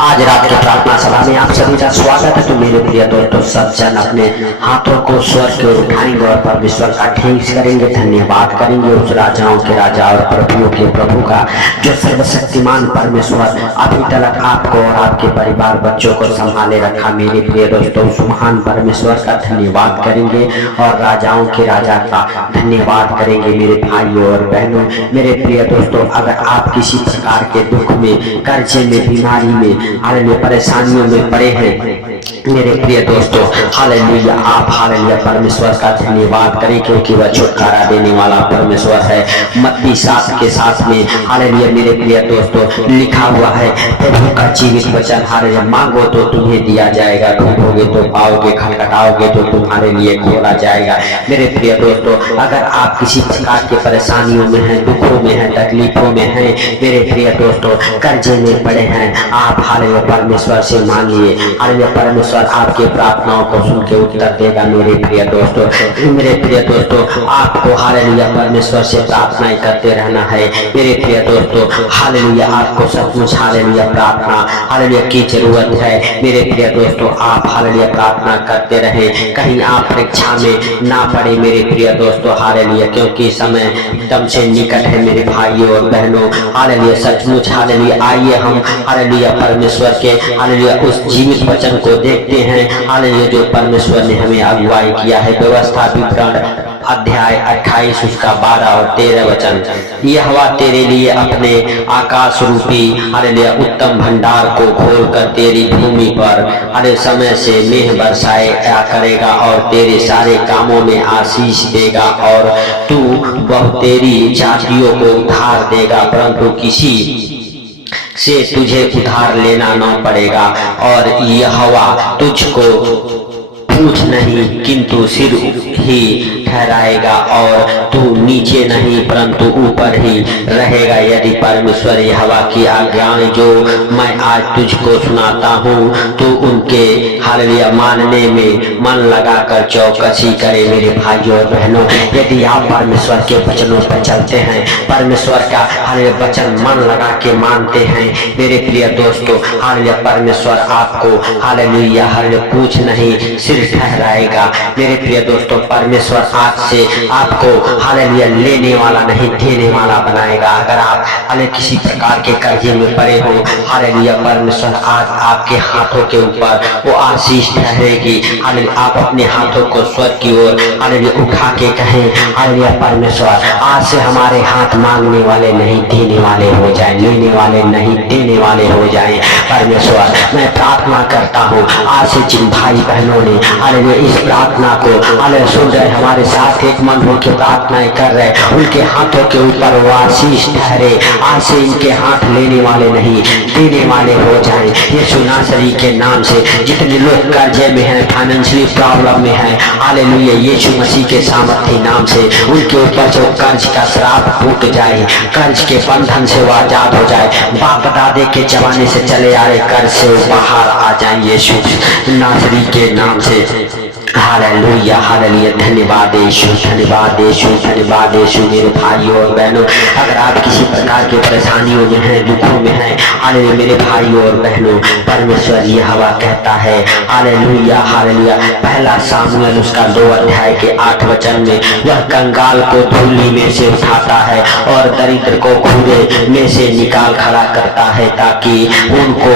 आज रात के प्रार्थना सभा में आप सभी का स्वागत है। तो मेरे प्रिय दोस्तों, सब जन अपने हाथों को स्वर्ग की ओर उठाएंगे और परमेश्वर का ठेस करेंगे, धन्यवाद करेंगे उस राजाओं के राजा और प्रभुओं के प्रभु का, जो सर्वशक्तिमान परमेश्वर अभी तक आपको और आपके परिवार बच्चों को संभाले रखा। मेरे प्रिय दोस्तों, उस महान परमेश्वर का धन्यवाद करेंगे और राजाओं के राजा का धन्यवाद करेंगे। मेरे भाइयों और बहनों, मेरे प्रिय दोस्तों, अगर आप किसी प्रकार के दुख में, कर्जे में, बीमारी में, हालेलुया परेशानियों में पड़े हैं, मेरे प्रिय दोस्तों, हालेलुया आप हालेलुया परमेश्वर का धन्यवाद करें, क्योंकि वह छुटकारा देने वाला परमेश्वर है। मत्ती 7 के 7 में हालेलुया मेरे प्रिय दोस्तों लिखा हुआ है, प्रभु का जीवित वचन, हालेलुया मांगो तो तुम्हें दिया जाएगा, ढूंढोगे तो पाओगे, खटखटाओगे तो तुम्हारे लिए खोला जाएगा। मेरे प्रिय दोस्तों, अगर आप किसी प्रकार के परेशानियों में हैं, दुखों में हैं, तकलीफों में हैं, मेरे प्रिय दोस्तों कर्जे में पड़े हैं, आप हालेलुया परमेश्वर से मांगिए। हालेलुया परमेश्वर आपके प्रार्थनाओं को सुन के उत्तर देगा। मेरे प्रिय दोस्तों आपको हालेलुया परमेश्वर से प्रार्थनाएं करते रहना है। मेरे प्रिय दोस्तों, हालेलुया आपको सचमुच हालेलुया प्रार्थना हालेलुया की जरूरत है। मेरे प्रिय दोस्तों, आप हालेलुया प्रार्थना करते रहें, कहीं आप परीक्षा में ना पड़े। मेरे प्रिय दोस्तों हालेलुया, क्योंकि समय एकदम से निकट है। मेरे भाइयों और बहनों, हालेलुया सचमुच हालेलुया आइए हम हालेलुया परमेश्वर के हालेलुया उस जीवित वचन को देखते हैं, हालेलुया जो परमेश्वर ने हमें अगुवाई किया है। व्यवस्था विवरण अध्याय 28 उसका 12 और 13 वचन, यहोवा तेरे लिए अपने आकाश रूपी हालेलुया उत्तम भंडार को खोलकर तेरी भूमि पर हर समय से मेह बरसाया करेगा और तेरे सारे कामों में आशीष देगा, और तू बहुतेरी जातियों को उधार देगा, परंतु किसी से तुझे उधार लेना न पड़ेगा, और यहोवा तुझको पूछ नहीं किंतु सिर ही ठहराएगा, और तू नीचे नहीं परंतु ऊपर ही रहेगा। यदि परमेश्वर यहोवा की आज्ञाएं जो मैं आज तुझको सुनाता हूँ तो उनके हालेलुया मानने में मन लगाकर चौकसी करे। मेरे भाइयों और बहनों, यदि आप परमेश्वर के वचनों पर चलते हैं, परमेश्वर का हालेलुया वचन मन लगा के मानते हैं, मेरे प्रिय दोस्तों हालेलुया परमेश्वर आपको हालेलुया हालेलुया पूछ नहीं सिर ठहराएगा। मेरे प्रिय दोस्तों, परमेश्वर आज से आपको हालेलुया लेने वाला नहीं देने वाला बनाएगा। अगर आप हालेलुया किसी प्रकार के कर्जे में पड़े हो, हालेलुया परमेश्वर आज आपके हाथों के ऊपर वो आशीष ठहरेगी। हालेलुया आप अपने हाथों को स्वर्ग की ओर हालेलुया उठा के कहें, हालेलुया परमेश्वर आज से हमारे हाथ मांगने वाले नहीं देने वाले हो जाए, लेने वाले नहीं देने वाले हो जाए। परमेश्वर मैं प्रार्थना करता हूँ आज से जिन भाई बहनों ने हालेलुया इस प्रार्थना को हालेलुया सुन रहे, हमारे साथ एक मन होकर प्रार्थनाएं कर रहे, उनके हाथों के ऊपर वो आशीष ठहरे। आज से इनके हाथ लेने वाले नहीं देने वाले हो जाएं। यीशु नासरी के नाम से जितने लोग कर्जे में हैं, फाइनेंशियली प्रॉब्लम में हैं, हालेलुया यीशु मसीह के सामर्थ्य नाम से उनके ऊपर जो कर्ज का श्राप टूट जाए, कर्ज के बंधन से वो आजाद हो जाए, बाप दादे के जमाने से चले आ रहे कर्ज से बाहर आ जाए यीशु नासरी के नाम से। हालेलुया हालेलुया, धन्यवाद यीशु, धन्यवाद यीशु, धन्यवाद यीशु। मेरे भाइयों और बहनों, अगर आप किसी प्रकार के परेशानियों में हैं, दुखों में हैं, हालेलुया मेरे भाइयों और बहनों, परमेश्वर यहोवा कहता है हालेलुया हालेलुया, पहला सामुएल उसका 2 अध्याय के 8 वचन में, वह कंगाल को धूली में से उठाता है और दरिद्र को खूरे में से निकाल खड़ा करता है, ताकि उनको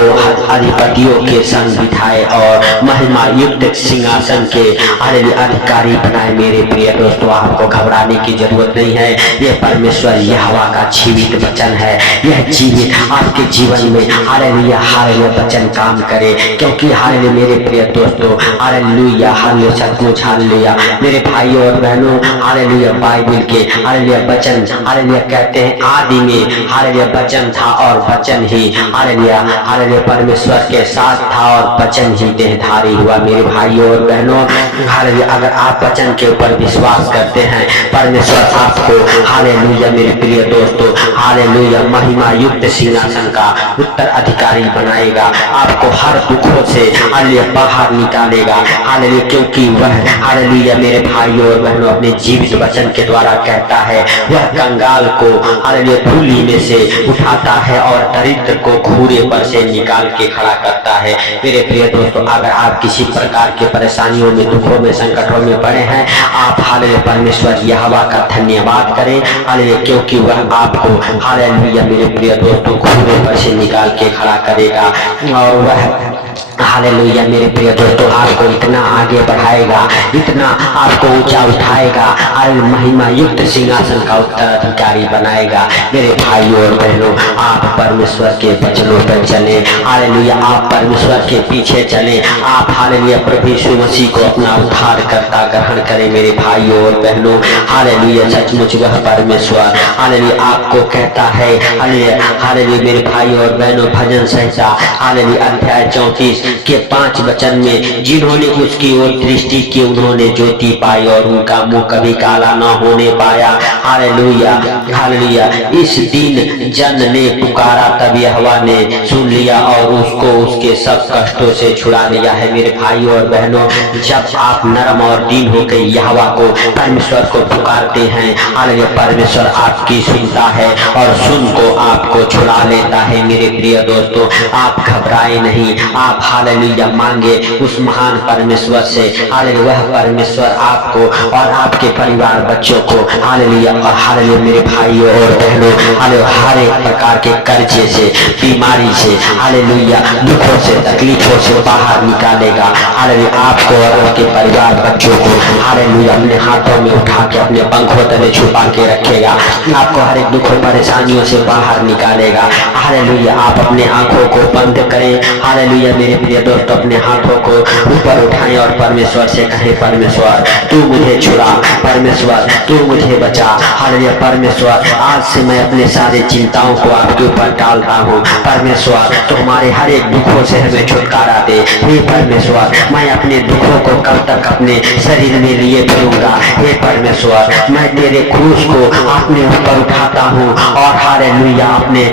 अधिपतियों के संग बिठाए और महिमा युक्त सिंहासन के हालेलुया अधिकारी बनाए। मेरे प्रिय दोस्तों, आपको घबराने की जरूरत नहीं है। यह परमेश्वर यहोवा का जीवित वचन है। यह जीवित आपके जीवन में हालेलुया हालेलुया वचन काम करे, क्योंकि हालेलुया मेरे प्रिय दोस्तों हालेलुया हालेलुया सचमुच हालेलुया मेरे भाइयों और बहनों, हालेलुया बाइबल के हालेलुया वचन हालेलुया कहते हैं आदि में हालेलुया वचन था और वचन ही हालेलुया हालेलुया परमेश्वर के साथ था और वचन ही देहधारी हुआ। मेरे भाइयों और बहनों, हालेलुया अगर आप वचन के ऊपर विश्वास करते हैं, परमेश्वर आपको हालेलुया मेरे प्रिय दोस्तों हालेलुया महिमा युक्त सिंहासन का उत्तराधिकारी बनाएगा। आपको हर दुखों से हालेलुया बाहर निकालेगा। हालेलुया क्योंकि वह हालेलुया मेरे भाइयों और बहनों अपने जीवित वचन के द्वारा कहता है, वह कंगाल को हालेलुया धूली में से उठाता है और दरिद्र को घूरे पर से निकाल के खड़ा करता है। मेरे प्रिय दोस्तों, अगर आप किसी प्रकार के परेशानियों में, दुखों में, संकटों में पड़े हैं, आप हालेलुया परमेश्वर यहोवा का धन्यवाद करें हालेलुया, क्योंकि वह आपको हालेलुया मेरे प्रिय दोस्तों घूरे पर से निकाल के खड़ा करेगा और वह हालेलुया मेरे प्रिय दोस्तों आपको इतना आगे बढ़ाएगा, इतना आपको ऊंचा उठाएगा और महिमा युक्त सिंहासन का उत्तराधिकारी बनाएगा। मेरे भाइयों और बहनों, आप परमेश्वर के वचनों पर चले हालेलुया, आप परमेश्वर के पीछे चले, आप हालेलुया प्रभु यीशु मसीह को अपना उद्धारकर्ता ग्रहण करें। मेरे भाइयों और बहनों हालेलुया, सचमुच वह परमेश्वर हालेलुया आपको कहता है हालेलुया, हालेलुया मेरे भाइयों और बहनों, भजन संहिता हालेलुया अध्याय 34 के 5 वचन में, जिन्होंने उसकी ओर दृष्टि की उन्होंने ज्योति पाई और उनका मुंह कभी काला न होने पाया। हालेलुया हालेलुया, इस दिन जन ने पुकारा तब यहोवा ने सुन लिया और उसको उसके सब कष्टों से छुड़ा लिया है। मेरे भाइयों और बहनों, जब आप नरम और दीन होकर यहोवा को परमेश्वर को पुकारते हैं हालेलुया, परमेश्वर आपकी सुनता है और सुन को आपको छुड़ा लेता है। मेरे प्रिय दोस्तों, आप घबराए नहीं, आप हालेलुया मांगे उस महान परमेश्वर से हालेलुया, वह परमेश्वर आपको और आपके परिवार बच्चों को हालेलुया और हालेलुया मेरे भाइयों और बहनों हालेलुया हर एक प्रकार के कर्जे से, बीमारी से हालेलुया, दुखों से, तकलीफों से बाहर निकालेगा। हालेलुया आपको और आपके परिवार बच्चों को हालेलुया अपने हाथों में उठा के अपने पंखों तले छुपा के रखेगा, आपको हर एक दुखों परेशानियों से बाहर निकालेगा। हालेलुया, आप अपने आंखों को बंद करें हालेलुया मेरे प्रिय दोस्तों, अपने हाथों को ऊपर उठाएं और परमेश्वर से कहें, परमेश्वर तू मुझे छुड़ा, परमेश्वर तू मुझे बचा। हालेलुया परमेश्वर, आज से मैं अपने सारे चिंताओं को आपके ऊपर डालता हूँ। परमेश्वर तो हमारे हर एक दुखों से हमें छुटकारा दे। हे परमेश्वर, मैं अपने दुखों को कब तक अपने शरीर में लिए फिरूंगा। हे परमेश्वर, मैं तेरे क्रूस को अपने ऊपर उठाता हूँ और हालेलुया अपने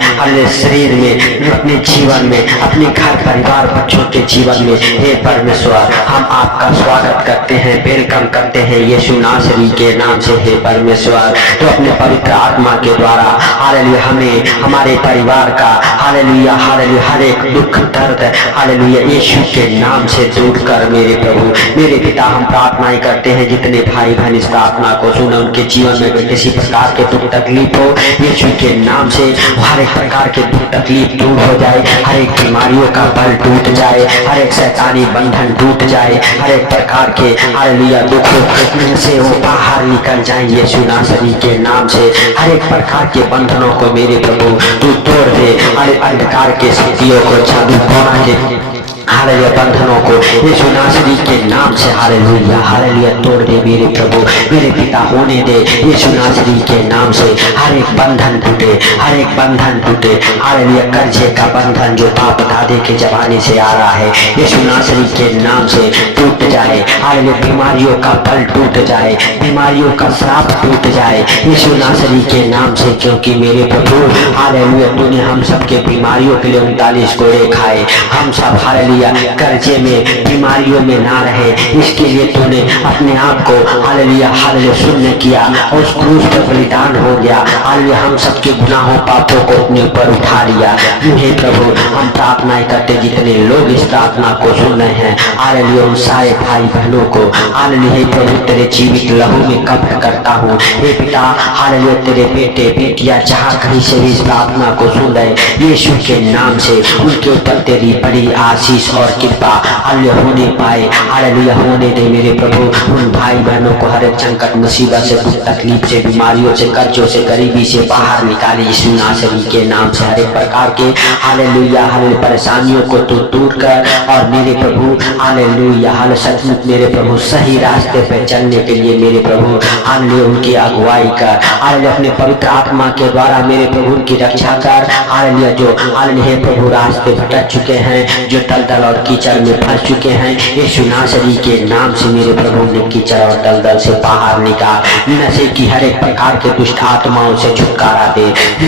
शरीर में, अपने जीवन में, अपने घर परिवार बच्चों के जीवन में हे परमेश्वर हम आपका स्वागत करते हैं, वेलकम करते हैं यीशु नासरी के नाम से। हे परमेश्वर, तो अपने पवित्र आत्मा के द्वारा हालेलुया हमें, हमारे परिवार का हालेलुया हालेलुया हर एक दुख दर्द हालेलुया यीशु के नाम से दूर कर। मेरे प्रभु मेरे पिता, हम प्रार्थनाएं करते हैं जितने भाई बहन इस प्रार्थना को सुने, उनके जीवन में किसी प्रकार के दुख तकलीफ हो, यीशु के नाम से हर एक प्रकार के दुख तकलीफ दूर हो जाए, हर एक बीमारियों का बल टूट जाए, हर एक शैतानी बंधन टूट जाए, हर एक प्रकार के हालेलुया दुखों से वो बाहर निकल जाए यीशु नासरी के नाम से। हर एक प्रकार के बंधनों को मेरे प्रभु तू तोड़ दे, हर अंधकार के शक्तियों को जादू टोना के हालेलुया बंधनों को यीशु नासरी के नाम से हालेलुया हालेलुया तोड़ दे। मेरे प्रभु मेरे पिता, होने दे यीशु नासरी के नाम से हर एक बंधन टूटे, हर एक बंधन टूटे। हालेलुया कर्जे का बंधन जो बाप दादे के जमाने से आ रहा है यीशु नासरी के नाम से टूट जाए। हालेलुया बीमारियों का बल टूट जाए, बीमारियों का श्राप टूट जाए यीशु नासरी के नाम से, क्योंकि मेरे प्रभु हालेलुया तूने हम सबके बीमारियों के लिए 39 कोड़े खाए। हम सब हालेलुया कर्जे में, बीमारियों में ना रहे, इसके लिए तूने अपने आप को हालेलुया हालेलुया शून्य किया, उस क्रूस पर बलिदान हो गया। हालेलुया हम सबके गुनाहों पापों को अपने ऊपर उठा लिया। हे प्रभु, हम प्रार्थनाएं करते जितने लोग इस प्रार्थना को सुन रहे हैं हालेलुया उन सारे भाई बहनों को हालेलुया हे प्रभु तेरे जीवित लहू में कब्र करता हूँ। हे पिता हालेलुया तेरे बेटे बेटियां जहाँ कहीं से भी इस प्रार्थना को सुन रहे यीशु के नाम से उनके ऊपर तेरी बड़ी आशीष और कृपा हालेलुया होने पाए। हालेलुया होने दे मेरे प्रभु, उन भाई बहनों को हर एक संकट मुसीबत से, दुख तकलीफ से, बीमारियों से, कर्जों से, गरीबी से बाहर निकाले यीशु नासरी के नाम से। हर एक प्रकार के हालेलुया हालेलुया परेशानियों को तू दूर कर और मेरे प्रभु हालेलुया हालेलुया सचमुच मेरे प्रभु सही रास्ते पर चलने के लिए मेरे प्रभु हालेलुया उनकी अगुवाई कर। हालेलुया अपने पवित्र आत्मा के द्वारा मेरे प्रभु उनकी रक्षा कर। हालेलुया जो हालेलुया हे प्रभु रास्ते भटक चुके हैं, जो दलदल दलदल और कीचड़ में फंस चुके हैं, यीशु नासरी के नाम से मेरे प्रभु ने कीचड़ और दलदल से बाहर निकाल, नशे की हर एक प्रकार के दुष्ट आत्माओं से छुटकारा दे।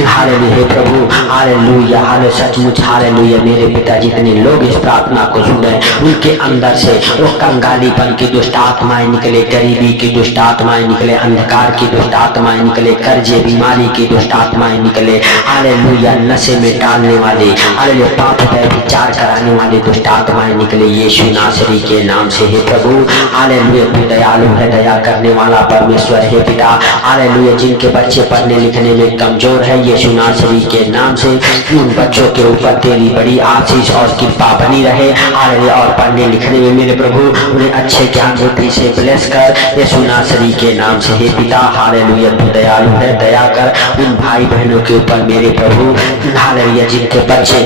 हालेलुया हे प्रभु, हालेलुया, हाले सचमुच हालेलुया। मेरे पिता जितने लोग इस प्रार्थना को सुन रहे उनके अंदर से वो कंगालीपन की दुष्ट आत्माएं निकले, गरीबी की दुष्ट आत्माएं निकले, अंधकार की दुष्ट आत्माएं निकले, कर्जे बीमारी की दुष्ट आत्माएं निकले। हालेलुया, नशे में डालने वाले, हालेलुया, पाप विचार कराने वाले दुष्ट आत्माएं निकले यीशु नासरी के नाम से। हे प्रभु हालेलुया, तू दयालु है, दया करने वाला परमेश्वर है पिता। हालेलुया, जिनके बच्चे पढ़ने लिखने में कमजोर है यीशु नासरी के नाम से उन बच्चों के ऊपर तेरी बड़ी आशीष और कृपा बनी रहे। हालेलुया, और पढ़ने लिखने में मेरे प्रभु उन्हें अच्छे ज्ञान बुद्धि से ब्लेस कर यीशु नासरी के नाम से। हे पिता हालेलुया, तू दयालु है, दया कर उन भाई बहनों के ऊपर मेरे प्रभु। हालेलुया, जिनके बच्चे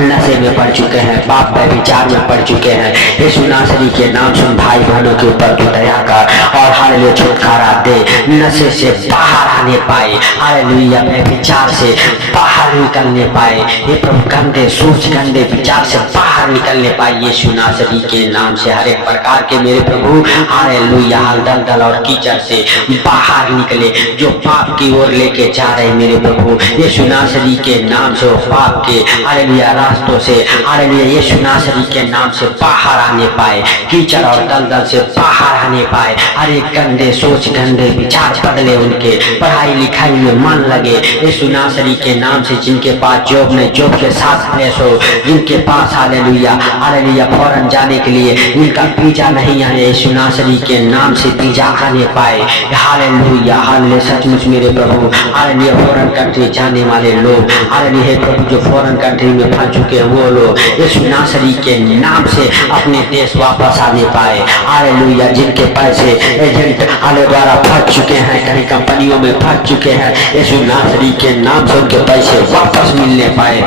नशे में पड़ चुके हैं, पाप विचार में पड़ चुके हैं, यीशु नासरी के नाम से भाई बहनों के ऊपर तू दया कर और हालेलुया छुटकारा दे, नशे से बाहर आने पाए, हालेलुया विचार से बाहर निकलने पाए। ये प्रभु गंदे सोच गंदे विचार से बाहर निकलने पाए यीशु नासरी के नाम से। हर एक प्रकार के मेरे प्रभु हालेलुया दलदल और कीचड़ से बाहर निकले, जो पाप की ओर लेके जा रहे मेरे प्रभु यीशु नासरी के नाम से, वो पाप के हालेलुया रास्तों से हालेलुया यीशु नासरी के नाम से बाहर आने पाए, कीचड़ और दलदल से बाहर आने पाए। हर एक गंदे सोच गंदे विचार बदले, उनके पढ़ाई लिखाई में मन लगे यीशु नासरी के नाम से। जिनके पास जॉब नहीं, जॉब के साथ प्लेस हो, जिनके पास हालेलुया हालेलुया फौरन जाने के लिए उनका वीजा नहीं आने, यीशु नासरी के नाम से वीजा आने पाए। हालेलुया हालेलुया, सचमुच मेरे प्रभु हालेलुया फॉरेन कंट्री जाने वाले लोग, हालेलुया हे प्रभु जो फॉरेन कंट्री में फंस चुके हैं वो लोग यीशु नासरी के नाम से अपने देश वापस आने पाए। हालेलुया, जिनके पैसे एजेंट हाले द्वारा फंस चुके हैं, कहीं कंपनियों में फंस चुके हैं, यीशु नासरी के नाम से उनके पैसे वापस मिलने पाए,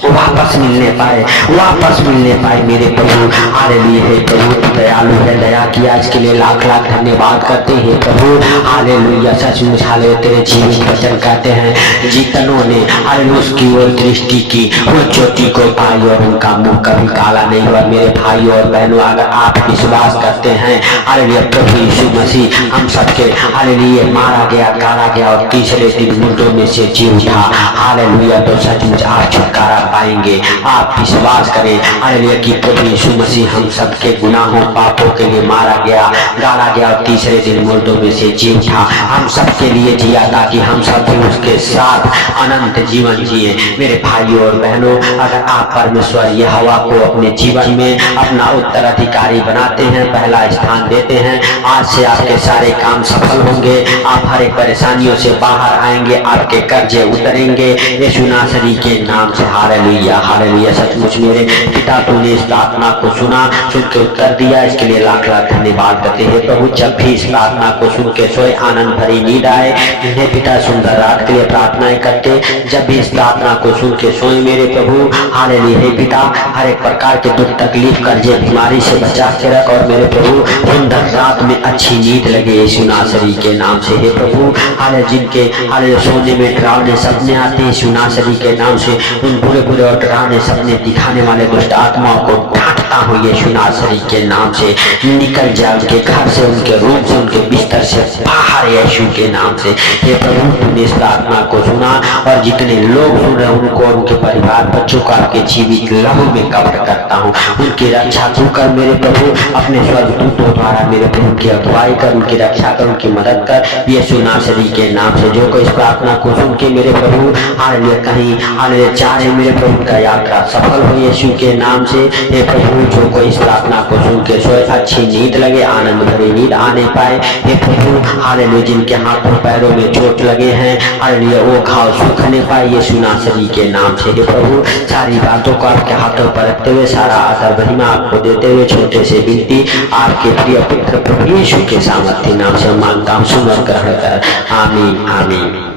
वापस मिलने पाए, वापस मिलने पाए मेरे प्रभु। हालेलुया हे प्रभु, तू दयालु है, दया किया इसके लिए लाख लाख धन्यवाद करते हैं प्रभु। हालेलुया, सचमुच हालेलुया तेरे जीवित वचन कहते हैं जितनों ने हालेलुया उसकी ओर दृष्टि की वो ज्योति को पाई और उनका मुंह कभी काला नहीं हुआ। मेरे भाई और बहनों, अगर आप विश्वास करते हैं हालेलुया प्रभु यीशु मसीह हम सबके हालेलुया मारा गया, गाड़ा गया और तीसरे दिन मुर्दों में से जी उठा, हालेलुया, तो सचमुच आप छुटकारा पाएंगे। आप विश्वास करें हालेलुया कि प्रभु यीशु मसीह हम सबके गुनाहों पापों के लिए मारा गया, गाड़ा गया और तीसरे दिन मुर्दों में से जी उठा, हम सबके लिए जिया ताकि हम सब भी उसके साथ अनंत जीवन जिए। मेरे भाइयों और बहनों, अगर आप परमेश्वर यहोवा को अपने जीवन में अपना उत्तराधिकारी बनाते हैं, पहला स्थान देते हैं, आज से आपके सारे काम सफल होंगे, आप हर एक परेशानियों से बाहर आएंगे, आपके कर्जे उतरेंगे यीशु नासरी के नाम से। हालेलुया हालेलुया, सचमुच मेरे पिता तूने इस प्रार्थना को सुना, सुन के उत्तर दिया, इसके लिए लाख लाख धन्यवाद करते हैं प्रभु। जब भी इस प्रार्थना को सुन के सोए आनंद भरी नींद आए, इन्हें पिता सुंदर रात के लिए प्रार्थनाएं करते, जब भी इस प्रार्थना को सुन के सोए मेरे प्रभु हालेलुया हे पिता हर एक प्रकार के दुख तकलीफ कर्जे बीमारी से बचा के रख और मेरे प्रभु सुंदर रात में अच्छी नींद लगे यीशु नासरी के नाम से। हे प्रभु हालेलुया जिनके हालेलुया सोने में डरावने सपने आते हैं यीशु नासरी के नाम से, उन बुरे बुरे और डरावने सपने दिखाने वाले दुष्ट आत्माओं को डांटता हूँ यीशु नासरी के नाम से। निकल जाए उनके घर से, उनके रूम से, उनके बिस्तर से बाहर यीशु के नाम से। हे प्रभु तूने इस प्रार्थना को सुना और जितने लोग सुन रहे उनको और उनके परिवार बच्चों को आपके जीवित लहू में कवर करता हूँ, उनकी रक्षा तू कर मेरे प्रभु, अपने स्वर्गदूतों द्वारा मेरे प्रभु की अगुवाई कर, उनकी रक्षा कर, उनकी मदद कर यीशु नासरी के नाम से। जो कोई इस प्रार्थना को सुन के मेरे प्रभु हालेलुया कहीं हालेलुया चाहे मेरे प्रभु का यात्रा सफल हो यीशु के नाम से। हे प्रभु जो कोई इस प्रार्थना को सुन के सोए अच्छी नींद लगे, आनंद भरी नींद आने पाए। हे प्रभु हालेलुया जिनके हाथों पैरों में चोट लगे हैं हालेलुया वो घाव सूखने पाए यीशु नासरी के नाम से। हे प्रभु सारी बातों को आपके हाथों पर रखते हुए सारा आदर महिमा आपको देते हुए छोटे से विनती आपके प्रिय पुत्र प्रभु यीशु के सामर्थ्य नाम से मांगता हूँ, सुन और ग्रहण कर, आमीन आमीन।